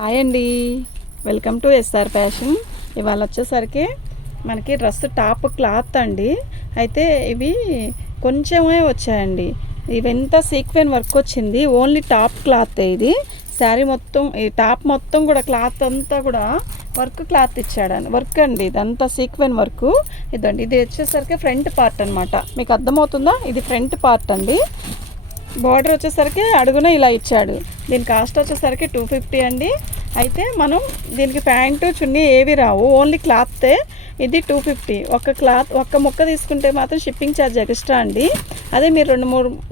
Hi అండి, welcome to SR fashion. ఇవాళ వచ్చేసరికి మనకి డ్రెస్ టాప్ క్లాత్ అండి. అయితే ఇవి కొంచెమే వచ్చాయండి. ఇవంతా సీక్వెన్ వర్క్ వచ్చింది. ఓన్లీ టాప్ క్లాత్ ఇది. శారీ మొత్తం ఈ టాప్ మొత్తం కూడా క్లాత్ అంతా కూడా వర్క్ క్లాత్ ఇచ్చాడు. వర్క్ అండి, ఇదంతా సీక్వెన్ వర్క్. ఇదండి, ఇది వచ్చేసరికి ఫ్రంట్ పార్ట్ అనమాట. మీకు అర్థమవుతుందా? ఇది ఫ్రంట్ పార్ట్ అండి. బార్డర్ వచ్చేసరికి అడుగున ఇలా ఇచ్చాడు. దీని కాస్ట్ వచ్చేసరికి 250 అండి. అయితే మనం దీనికి ప్యాంటు చున్నీ ఏవి రావు, ఓన్లీ క్లాత్తే. ఇది 250. ఒక్క ముక్క తీసుకుంటే మాత్రం షిప్పింగ్ ఛార్జ్ ఎక్స్ట్రా అండి. అదే మీరు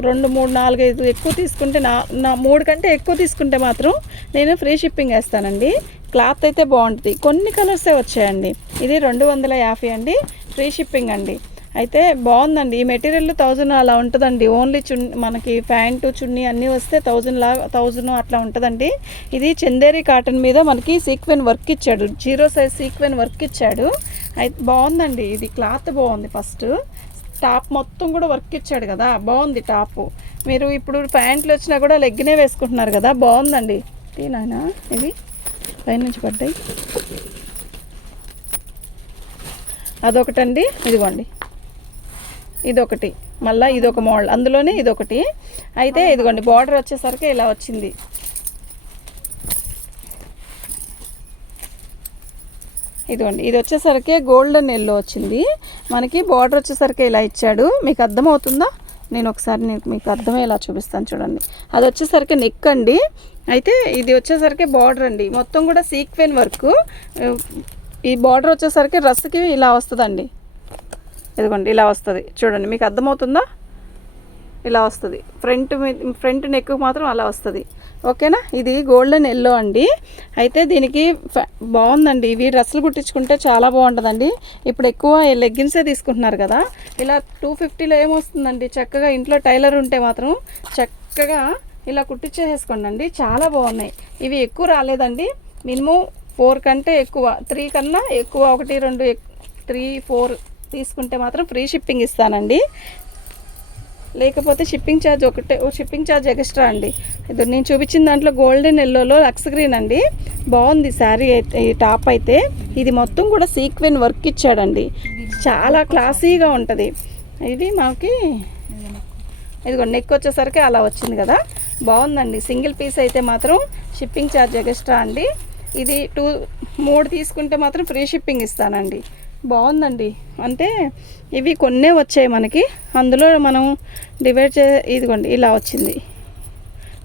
రెండు మూడు 4-5 ఎక్కువ తీసుకుంటే నా 3 కంటే ఎక్కువ తీసుకుంటే మాత్రం నేను ఫ్రీ షిప్పింగ్ వేస్తానండి. క్లాత్ అయితే బాగుంటుంది. కొన్ని కలర్సే వచ్చాయండి. ఇది 250 అండి, ఫ్రీ షిప్పింగ్ అండి. అయితే బాగుందండి. ఈ మెటీరియల్ 1000 అలా ఉంటుందండి. ఓన్లీ మనకి ప్యాంటు చున్నీ అన్నీ వస్తే 1000 అట్లా ఉంటుందండి. ఇది చందేరి కాటన్ మీద మనకి సీక్వెన్ వర్క్ ఇచ్చాడు. 0 సైజ్ సీక్వెన్ వర్క్ ఇచ్చాడు. అయితే బాగుందండి. ఇది క్లాత్ బాగుంది. ఫస్ట్ టాప్ మొత్తం కూడా వర్క్ ఇచ్చాడు కదా, బాగుంది టాపు. మీరు ఇప్పుడు ప్యాంట్లు వచ్చినా కూడా లెగ్గినే వేసుకుంటున్నారు కదా, బాగుందండి. తీనాయనా ఇవి పైనుంచి పడ్డాయి. అదొకటండి, ఇదిగోండి ఇదొకటి, మళ్ళీ ఇదొక మోడల్, అందులోనే ఇదొకటి. అయితే ఇదిగోండి బార్డర్ వచ్చేసరికి ఇలా వచ్చింది. ఇదిగోండి, ఇది వచ్చేసరికి గోల్డెన్ ఎల్లో వచ్చింది. మనకి బార్డర్ వచ్చేసరికి ఇలా ఇచ్చాడు. మీకు అర్థమవుతుందా? నేను ఒకసారి మీకు అర్థమయ్యేలా చూపిస్తాను చూడండి. అది వచ్చేసరికి నెక్ అండి. అయితే ఇది వచ్చేసరికి బార్డర్ అండి, మొత్తం కూడా సీక్వెన్ వర్క్. ఈ బార్డర్ వచ్చేసరికి డ్రెస్కి ఇలా వస్తుందండి. ఇదిగోండి ఇలా వస్తుంది చూడండి. మీకు అర్థమవుతుందా? ఇలా వస్తుంది. ఫ్రంట్ నెక్ మాత్రం అలా వస్తుంది. ఓకేనా? ఇది గోల్డెన్ ఎల్లో అండి. అయితే దీనికి బాగుందండి. ఇవి డ్రెస్సులు కుట్టించుకుంటే చాలా బాగుంటుందండి. ఇప్పుడు ఎక్కువ లెగ్గిన్సే తీసుకుంటున్నారు కదా. ఇలా 250లో ఏమొస్తుందండి, చక్కగా ఇంట్లో టైలర్ ఉంటే మాత్రం చక్కగా ఇలా కుట్టించేసుకోండి అండి. చాలా బాగున్నాయి. ఇవి ఎక్కువ రాలేదండి. మినిమం 4 కంటే ఎక్కువ, 3 కన్నా ఎక్కువ, 1, 2, 3, 4 తీసుకుంటే మాత్రం ఫ్రీ షిప్పింగ్ ఇస్తానండి. లేకపోతే షిప్పింగ్ ఛార్జ్ ఎక్స్ట్రా అండి. ఇది నేను చూపించిన దాంట్లో గోల్డెన్ ఎల్లోలో లక్స్ గ్రీన్ అండి. బాగుంది శారీ అయితే. ఈ టాప్ అయితే ఇది మొత్తం కూడా సీక్వెన్ వర్క్ ఇచ్చాడండి. చాలా క్లాసీగా ఉంటుంది. ఇది మాకి ఇదిగో నెక్ వచ్చేసరికి అలా వచ్చింది కదా, బాగుందండి. సింగిల్ పీస్ అయితే మాత్రం షిప్పింగ్ ఛార్జ్ ఎక్స్ట్రా అండి. ఇది 3 తీసుకుంటే మాత్రం ఫ్రీ షిప్పింగ్ ఇస్తానండి. బాగుందండి. అంటే ఇవి కొన్నే వచ్చాయి మనకి, అందులో మనం డివైడ్ ఇదిగోండి ఇలా వచ్చింది.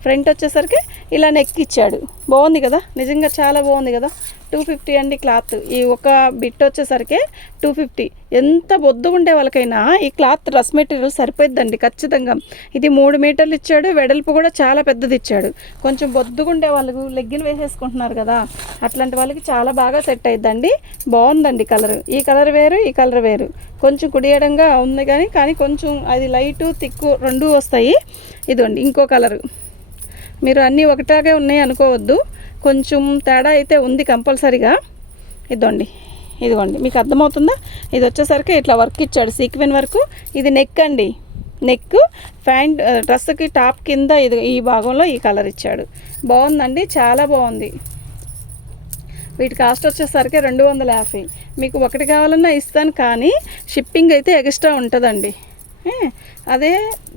ఫ్రంట్ వచ్చేసరికి ఇలా నెక్ ఇచ్చాడు. బాగుంది కదా, నిజంగా చాలా బాగుంది కదా. 250 అండి క్లాత్. ఈ ఒక బిట్ వచ్చేసరికి 250. ఎంత బొద్దుగుండే వాళ్ళకైనా ఈ క్లాత్ డ్రెస్ మెటీరియల్ సరిపోద్దండి ఖచ్చితంగా. ఇది 3 మీటర్లు ఇచ్చాడు. వెడల్పు కూడా చాలా పెద్దది ఇచ్చాడు. కొంచెం బొద్దుగుండే వాళ్ళకు లెగ్గిన్ వేసేసుకుంటున్నారు కదా, అట్లాంటి వాళ్ళకి చాలా బాగా సెట్ అయిద్దండి. బాగుందండి కలర్. ఈ కలర్ వేరు, ఈ కలర్ వేరు. కొంచెం కుడియడంగా ఉంది కానీ కొంచెం అది లైటు థిక్కు 2 వస్తాయి. ఇదిగోండి ఇంకో కలరు. మీరు అన్నీ ఒకటాగే ఉన్నాయి అనుకోవద్దు, కొంచెం తేడా అయితే ఉంది కంపల్సరీగా. ఇదిగోండి మీకు అర్థమవుతుందా? ఇది వచ్చేసరికి ఇట్లా వర్క్ ఇచ్చాడు, సీక్వెన్ వర్క్. ఇది నెక్ అండి. నెక్ ప్యాంట్ డ్రెస్కి టాప్ కింద ఇది ఈ భాగంలో ఈ కలర్ ఇచ్చాడు. బాగుందండి, చాలా బాగుంది. వీటి కాస్ట్ వచ్చేసరికి 250. మీకు ఒకటి కావాలన్నా ఇస్తాను, కానీ షిప్పింగ్ అయితే ఎక్స్ట్రా ఉంటుందండి. అదే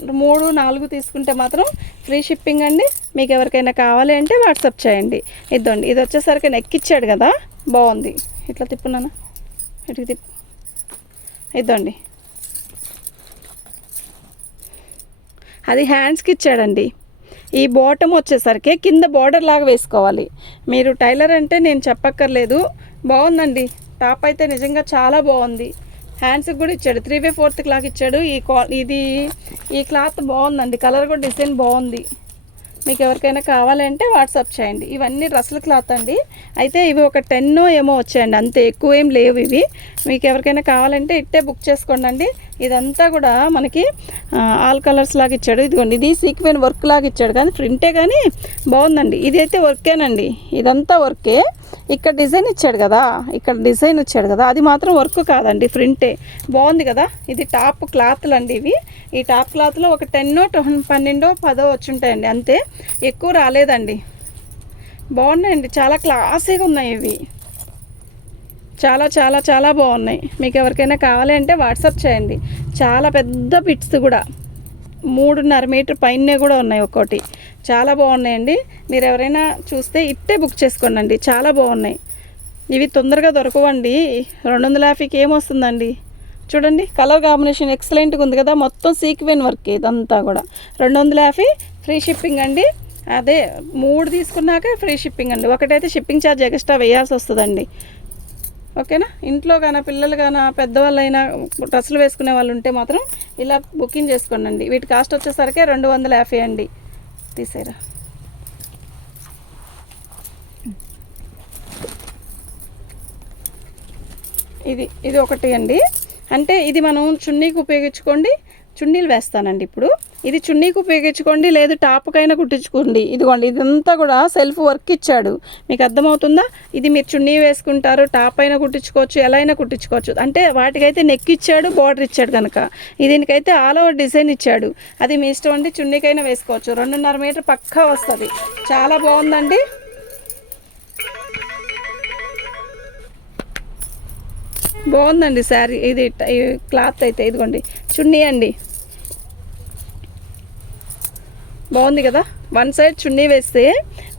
3, 4 తీసుకుంటే మాత్రం ఫ్రీ షిప్పింగ్ అండి. మీకు ఎవరికైనా కావాలి అంటే వాట్సాప్ చేయండి. ఇద్దండి, ఇది వచ్చేసరికి నెక్ ఇచ్చాడు కదా, బాగుంది. ఇట్లా తిప్పున్నానా, ఇటుకి తిప్పు. ఇద్దండి, అది హ్యాండ్స్కి ఇచ్చాడండి. ఈ బాటమ్ వచ్చేసరికి కింద బార్డర్ లాగా వేసుకోవాలి. మీరు టైలర్ అంటే నేను చెప్పక్కర్లేదు. బాగుందండి టాప్ అయితే, నిజంగా చాలా బాగుంది. హ్యాండ్స్కి కూడా ఇచ్చాడు. 3/4 క్లాత్ ఇచ్చాడు. ఈ క్లాత్ బాగుందండి. కలర్ కూడా డిజైన్ బాగుంది. మీకు ఎవరికైనా కావాలంటే వాట్సాప్ చేయండి. ఇవన్నీ డ్రెస్సుల క్లాత్ అండి. అయితే ఇవి ఒక 10 ఏమో వచ్చాయండి, అంతే, ఎక్కువ ఏం లేవు ఇవి. మీకు ఎవరికైనా కావాలంటే ఇట్టే బుక్ చేసుకోండి అండి. ఇదంతా కూడా మనకి ఆల్ కలర్స్ లాగా ఇచ్చాడు. ఇదిగోండి, ఇది సీక్వెన్ వర్క్ లాగా ఇచ్చాడు, కానీ ప్రింటే కానీ బాగుందండి. ఇది అయితే వర్కేనండి, ఇదంతా వర్కే. ఇక్కడ డిజైన్ ఇచ్చాడు కదా, అది మాత్రం వర్క్ కాదండి, ప్రింటే. బాగుంది కదా. ఇది టాప్ క్లాత్లు అండి ఇవి. ఈ టాప్ క్లాత్లో ఒక 10, 12, 10 వచ్చి ఉంటాయండి, అంతే, ఎక్కువ రాలేదండి. బాగున్నాయండి, చాలా క్లాసీగా ఉన్నాయి ఇవి. చాలా చాలా చాలా బాగున్నాయి. మీకు ఎవరికైనా కావాలి అంటే వాట్సాప్ చేయండి. చాలా పెద్ద బిట్స్ కూడా 3.5 మీటర్ పైనే కూడా ఉన్నాయి ఒక్కోటి. చాలా బాగున్నాయండి. మీరు ఎవరైనా చూస్తే ఇట్టే బుక్ చేసుకోండి, చాలా బాగున్నాయి. ఇవి తొందరగా దొరకవండి. 250కి ఏమొస్తుందండి. చూడండి కలర్ కాంబినేషన్ ఎక్సలెంట్గా ఉంది కదా. మొత్తం సీక్వెన్ వర్క్ ఇదంతా కూడా. 250 ఫ్రీ షిప్పింగ్ అండి. అదే 3 తీసుకున్నాక ఫ్రీ షిప్పింగ్ అండి. ఒకటైతే షిప్పింగ్ ఛార్జ్ ఎక్స్ట్రా వేయాల్సి వస్తుందండి. ఓకేనా. ఇంట్లో కానీ పిల్లలు కానీ పెద్దవాళ్ళైనా డ్రెస్సులు వేసుకునే వాళ్ళు ఉంటే మాత్రం ఇలా బుకింగ్ చేసుకోండి. వీటి కాస్ట్ వచ్చేసరికి 250 అండి. తీసేరా. ఇది ఒకటి అండి. అంటే ఇది మనం చున్నీకి ఉపయోగించుకోండి. చున్నీలు వేస్తానండి ఇప్పుడు. ఇది చున్నీకి ఉపయోగించుకోండి, లేదు టాప్కైనా కుట్టించుకోండి. ఇదిగోండి ఇదంతా కూడా సెల్ఫ్ వర్క్ ఇచ్చాడు. మీకు అర్థమవుతుందా. ఇది మీరు చున్నీ వేసుకుంటారు, టాప్ అయినా కుట్టించుకోవచ్చు, ఎలా అయినా కుట్టించుకోవచ్చు. అంటే వాటికైతే నెక్ ఇచ్చాడు, బార్డర్ ఇచ్చాడు కనుక. దీనికైతే ఆల్ ఓవర్ డిజైన్ ఇచ్చాడు. అది మీ ఇష్టం అండి. చున్నీకైనా వేసుకోవచ్చు. 2.5 మీటర్ పక్కా వస్తుంది. చాలా బాగుందండి. బాగుందండి శారీ. ఇది క్లాత్ అయితే ఇదిగోండి చున్నీ అండి. బాగుంది కదా. వన్ సైడ్ చున్నీ వేస్తే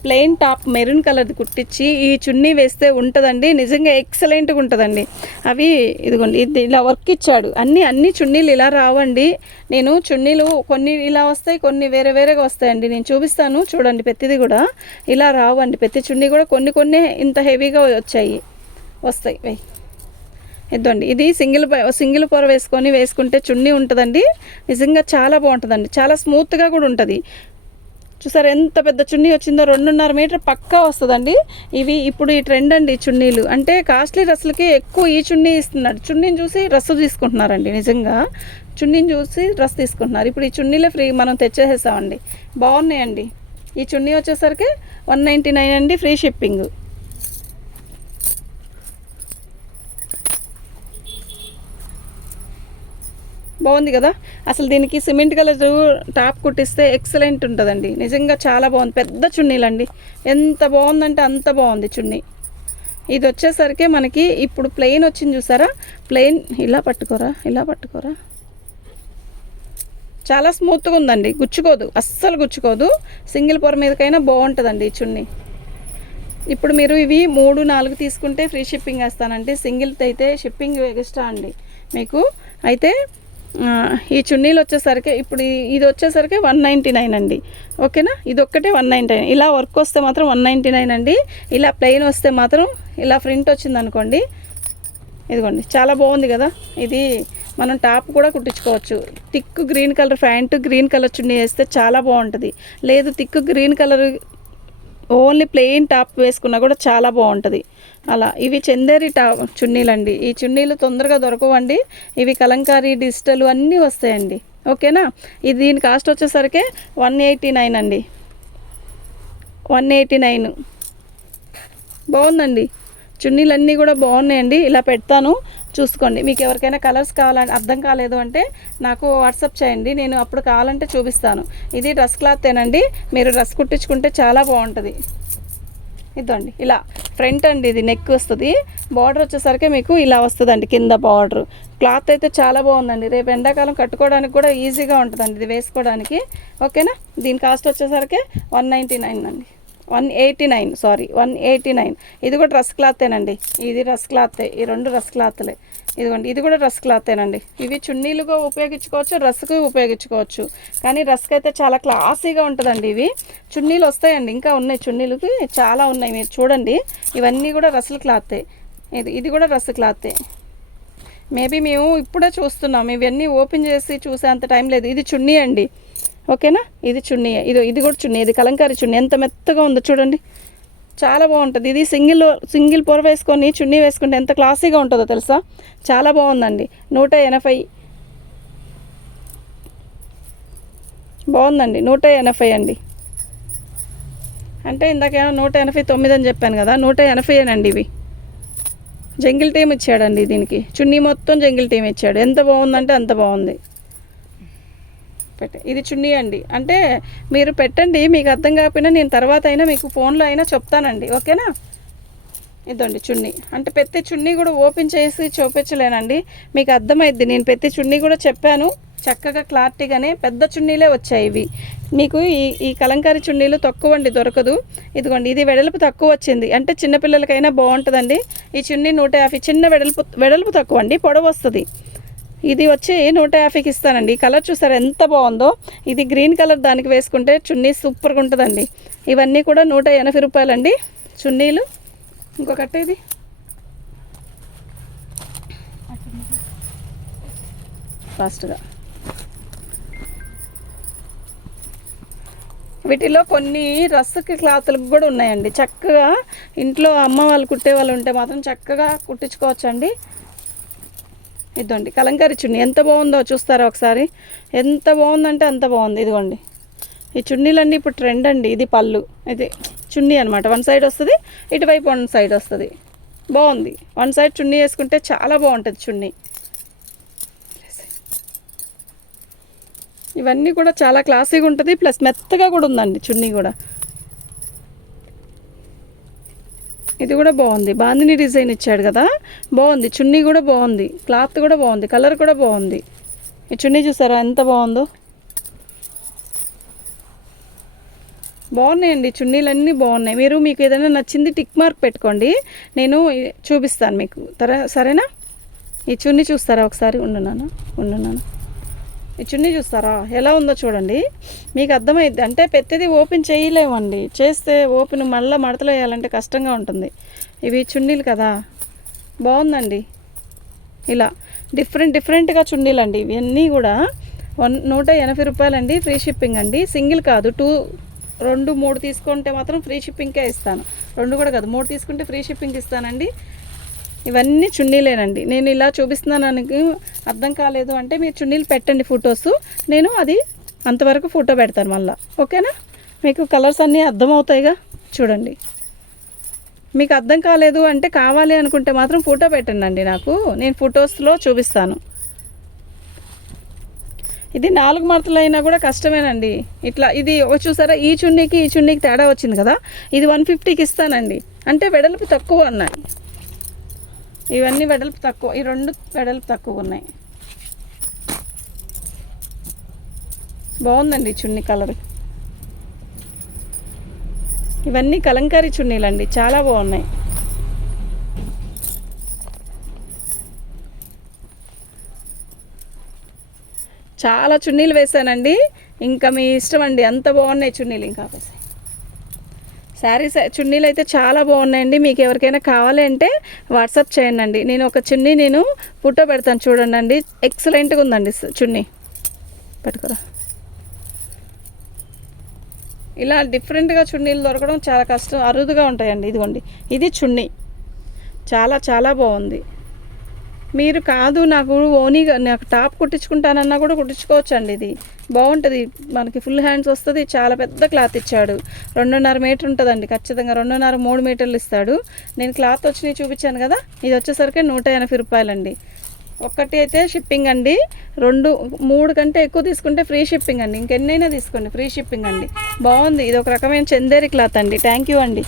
ప్లెయిన్ టాప్ మెరూన్ కలర్ది కుట్టించి ఈ చున్నీ వేస్తే ఉంటుందండి. నిజంగా ఎక్సలెంట్గా ఉంటుందండి. అవి ఇదిగోండి ఇది ఇలా వర్క్ ఇచ్చాడు. అన్ని చున్నీలు ఇలా రావండి. నేను చున్నీలు కొన్ని ఇలా వస్తాయి, కొన్ని వేరే వేరేగా వస్తాయండి. నేను చూపిస్తాను చూడండి. ప్రతిది కూడా ఇలా రావండి. ప్రతి చున్నీ కూడా కొన్ని ఇంత హెవీగా వస్తాయి. ఇద్దండి ఇది సింగిల్ పొర వేసుకుంటే చున్నీ ఉంటుందండి. నిజంగా చాలా బాగుంటుందండి. చాలా స్మూత్గా కూడా ఉంటుంది. చూసారు ఎంత పెద్ద చున్నీ వచ్చిందో. 2.5 మీటర్ పక్కా వస్తుందండి. ఇవి ఇప్పుడు ఈ ట్రెండ్ అండి చున్నీలు. అంటే కాస్ట్లీ డ్రెస్సులకి ఎక్కువ ఈ చున్నీ ఇస్తున్నాడు. చున్నీని చూసి డ్రెస్ తీసుకుంటున్నారండి. నిజంగా చున్నీని చూసి డ్రెస్ తీసుకుంటున్నారు. ఇప్పుడు ఈ చున్నీలే ఫ్రీ మనం తెచ్చేసేసామండి. బాగున్నాయండి. ఈ చున్నీ వచ్చేసరికి 199 అండి, ఫ్రీ షిప్పింగ్. బాగుంది కదా. అసలు దీనికి సిమెంట్ కలర్ టాప్ కుట్టిస్తే ఎక్సలెంట్ ఉంటుందండి. నిజంగా చాలా బాగుంది. పెద్ద చున్నీలండి. ఎంత బాగుందంటే అంత బాగుంది చున్నీ. ఇది వచ్చేసరికి మనకి ఇప్పుడు ప్లెయిన్ వచ్చింది చూసారా. ప్లెయిన్ ఇలా పట్టుకోరా. చాలా స్మూత్గా ఉందండి. గుచ్చుకోదు, అస్సలు గుచ్చుకోదు. సింగిల్ పొర మీదకైనా బాగుంటుందండి ఈ చున్నీ. ఇప్పుడు మీరు ఇవి 3, 4 తీసుకుంటే ఫ్రీ షిప్పింగ్ వేస్తానండి. సింగిల్తో అయితే షిప్పింగ్ ఎక్స్ట్రా అండి మీకు. అయితే ఈ చున్నీలు వచ్చేసరికి ఇప్పుడు ఇది వచ్చేసరికి 199 అండి. ఓకేనా. ఇది ఒక్కటే 199. ఇలా వర్క్ వస్తే మాత్రం 199 అండి. ఇలా ప్లెయిన్ వస్తే మాత్రం ఇలా ప్రింట్ వచ్చింది అనుకోండి. ఇదిగోండి చాలా బాగుంది కదా. ఇది మనం టాప్ కూడా కుట్టించుకోవచ్చు. Thick green colour pant, green colour చున్నీ వేస్తే చాలా బాగుంటుంది. లేదు thick green colour only plain top వేసుకున్నా కూడా చాలా బాగుంటుంది. అలా ఇవి చందేరి చున్నీలండి. ఈ చున్నీలు తొందరగా దొరకవండి. ఇవి కలంకారీ డిజిటల్ అన్నీ వస్తాయండి. ఓకేనా. ఇది దీని కాస్ట్ వచ్చేసరికి 189 అండి. 189. బాగుందండి. చున్నీలన్నీ కూడా బాగున్నాయండి. ఇలా పెడతాను చూసుకోండి. మీకు ఎవరికైనా కలర్స్ కావాలని అర్థం కాలేదు అంటే నాకు వాట్సాప్ చేయండి. నేను అప్పుడు కావాలంటే చూపిస్తాను. ఇది డ్రెస్ క్లాతేనండి. మీరు డ్రెస్ కుట్టించుకుంటే చాలా బాగుంటుంది. ఇదండి ఇలా ఫ్రంట్ అండి. ఇది నెక్ వస్తుంది. బార్డర్ వచ్చేసరికి మీకు ఇలా వస్తుందండి కింద బార్డర్. క్లాత్ అయితే చాలా బాగుందండి. రేపు ఎండాకాలం కట్టుకోవడానికి కూడా ఈజీగా ఉంటుందండి ఇది వేసుకోవడానికి. ఓకేనా. దీని కాస్ట్ వచ్చేసరికి 199 అండి. 189. ఇది కూడా డ్రెస్ క్లాతేనండి. ఇది డ్రెస్ క్లాతే. ఈ 2 డ్రెస్ క్లాత్లే. ఇదిగోండి ఇది కూడా డ్రెస్ క్లాతేనండి. ఇవి చున్నీలుగా ఉపయోగించుకోవచ్చు, డ్రెస్కి ఉపయోగించుకోవచ్చు. కానీ డ్రెస్కి అయితే చాలా క్లాసీగా ఉంటుందండి. ఇవి చున్నీలు వస్తాయండి. ఇంకా ఉన్నాయి చున్నీలకి చాలా ఉన్నాయి. మీరు చూడండి ఇవన్నీ కూడా డ్రెస్సుల క్లాతే. ఇది కూడా డ్రెస్ క్లాతే. మేబీ మేము ఇప్పుడే చూస్తున్నాం. ఇవన్నీ ఓపెన్ చేసి చూసేంత టైం లేదు. ఇది చున్నీ అండి. ఓకేనా. ఇది చున్నీ. ఇది కూడా చున్నీ. ఇది కలంకారీ చున్నీ. ఎంత మెత్తగా ఉందో చూడండి. చాలా బాగుంటుంది. ఇది సింగిల్ పొర వేసుకొని చున్నీ వేసుకుంటే ఎంత క్లాసీగా ఉంటుందో తెలుసా. చాలా బాగుందండి. 180. బాగుందండి. 180 అండి. అంటే ఇందాకేమో 189 అని చెప్పాను కదా. 180 అండి. ఇవి జంగిల్ టీమ్ ఇచ్చాడండి. దీనికి చున్నీ మొత్తం జంగిల్ టీమ్ ఇచ్చాడు. ఎంత బాగుందంటే అంత బాగుంది. ఇది చున్నీ అండి. అంటే మీరు పెట్టండి, మీకు అర్థం కాకపోయినా నేను తర్వాత అయినా మీకు ఫోన్లో అయినా చెప్తానండి, ఓకేనా. ఇదండి చున్నీ. అంటే పెద్ద చున్నీ కూడా ఓపెన్ చేసి చూపించలేనండి, మీకు అర్థమైద్ది. నేను పెద్ద చున్నీ కూడా చెప్పాను చక్కగా క్లారిటీగానే. పెద్ద చున్నీలే వచ్చాయి ఇవి. మీకు ఈ కలంకారీ చున్నీలు తక్కువ అండి, దొరకదు. ఇదిగోండి, ఇది వెడల్పు తక్కువ వచ్చింది, అంటే చిన్నపిల్లలకైనా బాగుంటుందండి. ఈ చున్నీ 150. చిన్న వెడల్పు తక్కువ అండి, పొడవు వస్తుంది. ఇది వచ్చి 150కి ఇస్తానండి. ఈ కలర్ చూసారా ఎంత బాగుందో. ఇది గ్రీన్ కలర్ దానికి వేసుకుంటే చున్నీ సూపర్గా ఉంటుందండి. ఇవన్నీ కూడా 180 రూపాయలండి చున్నీలు. ఇంకొకటి ఇది ఫాస్ట్గా. వీటిలో కొన్ని రస్సుకి క్లాతులకు కూడా ఉన్నాయండి. చక్కగా ఇంట్లో అమ్మ వాళ్ళు కుట్టే వాళ్ళు ఉంటే మాత్రం చక్కగా కుట్టించుకోవచ్చండి. ఇదండి కలంకారీ చున్నీ ఎంత బాగుందో చూస్తారా ఒకసారి. ఎంత బాగుందంటే అంత బాగుంది. ఇదిగోండి, ఈ చున్నీలన్నీ ఇప్పుడు ట్రెండ్ అండి. ఇది పళ్ళు, ఇది చున్నీ అనమాట. వన్ సైడ్ వస్తుంది, ఇటువైపు వన్ సైడ్ వస్తుంది. బాగుంది. వన్ సైడ్ చున్నీ వేసుకుంటే చాలా బాగుంటుంది చున్నీ. ఇవన్నీ కూడా చాలా క్లాసీగా ఉంటుంది, ప్లస్ మెత్తగా కూడా ఉందండి చున్నీ కూడా. ఇది కూడా బాగుంది, బాందిని డిజైన్ ఇచ్చాడు కదా, బాగుంది. చున్నీ కూడా బాగుంది, క్లాత్ కూడా బాగుంది, కలర్ కూడా బాగుంది. ఈ చున్నీ చూసారా ఎంత బాగుందో. బాగున్నాయండి చున్నీలన్నీ బాగున్నాయి. మీకు ఏదైనా నచ్చింది టిక్ మార్క్ పెట్టుకోండి, నేను చూపిస్తాను మీకు. సరేనా. ఈ చున్నీ చూస్తారా ఒకసారి. ఉండున్నాను. ఈ చున్నీ చూస్తారా ఎలా ఉందో చూడండి, మీకు అర్థమైద్ది. అంటే పెద్దది ఓపెన్ చేయలేమండి, చేస్తే ఓపెన్ మళ్ళీ మడతలు వేయాలంటే కష్టంగా ఉంటుంది. ఇవి చున్నీలు కదా, బాగుందండి. ఇలా డిఫరెంట్గా చున్నీలు అండి ఇవన్నీ కూడా. 180 రూపాయలండి, ఫ్రీ షిప్పింగ్ అండి. సింగిల్ కాదు, 2, 3 తీసుకుంటే మాత్రం ఫ్రీ షిప్పింగ్కే ఇస్తాను. 2 కూడా కాదు, 3 తీసుకుంటే ఫ్రీ షిప్పింగ్ ఇస్తానండి. ఇవన్నీ చున్నీలేనండి. నేను ఇలా చూపిస్తున్నాను, అర్థం కాలేదు అంటే మీరు చున్నీలు పెట్టండి ఫొటోస్, నేను అది అంతవరకు ఫోటో పెడతాను మళ్ళీ, ఓకేనా. మీకు కలర్స్ అన్నీ అర్థమవుతాయిగా. చూడండి, మీకు అర్థం కాలేదు అంటే కావాలి అనుకుంటే మాత్రం ఫోటో పెట్టండి నాకు, నేను ఫొటోస్లో చూపిస్తాను. ఇది 4 మడతలు అయినా కూడా కష్టమేనండి. ఇట్లా ఇది చూసారా, ఈ చున్నీకి తేడా వచ్చింది కదా. ఇది 150కి ఇస్తానండి, అంటే వెడల్పు తక్కువ ఉన్నాయి. ఇవన్నీ వెడల్పు తక్కువ, ఈ 2 వెడల్పు తక్కువ ఉన్నాయి. బాగుందండి చున్నీ కలర్. ఇవన్నీ కలంకారీ చున్నీలండి, చాలా బాగున్నాయి. చాలా చున్నీలు వేసానండి, ఇంకా మీ ఇష్టం అండి. అంత బాగున్నాయి చున్నీలు. ఇంకా శారీస్ చున్నీలు అయితే చాలా బాగున్నాయండి. మీకు ఎవరికైనా కావాలి అంటే వాట్సాప్ చేయండి. నేను ఒక చున్నీ ఫోటో పెడతాను చూడండి, ఎక్సలెంట్గా ఉందండి చున్నీ. పెట్టుకోరా. ఇలా డిఫరెంట్గా చున్నీలు దొరకడం చాలా కష్టం, అరుదుగా ఉంటాయండి. ఇదిగోండి, ఇది చున్నీ చాలా బాగుంది. మీరు కాదు నాకు ఓనీగా నాకు టాప్ కుట్టించుకుంటానన్నా కూడా కుట్టించుకోవచ్చు అండి. ఇది బాగుంటుంది, మనకి ఫుల్ హ్యాండ్స్ వస్తుంది. చాలా పెద్ద క్లాత్ ఇచ్చాడు, 2.5 మీటర్ ఉంటుందండి ఖచ్చితంగా. 2.5, 3 మీటర్లు ఇస్తాడు. నేను క్లాత్ వచ్చి చూపించాను కదా, ఇది వచ్చేసరికి 180 రూపాయలండి. ఒక్కటి అయితే షిప్పింగ్ అండి, 2, 3 కంటే ఎక్కువ తీసుకుంటే ఫ్రీ షిప్పింగ్ అండి. ఇంకెన్నైనా తీసుకోండి, ఫ్రీ షిప్పింగ్ అండి. బాగుంది. ఇది ఒక రకమైన చందేరి క్లాత్ అండి. థ్యాంక్ యూ అండి.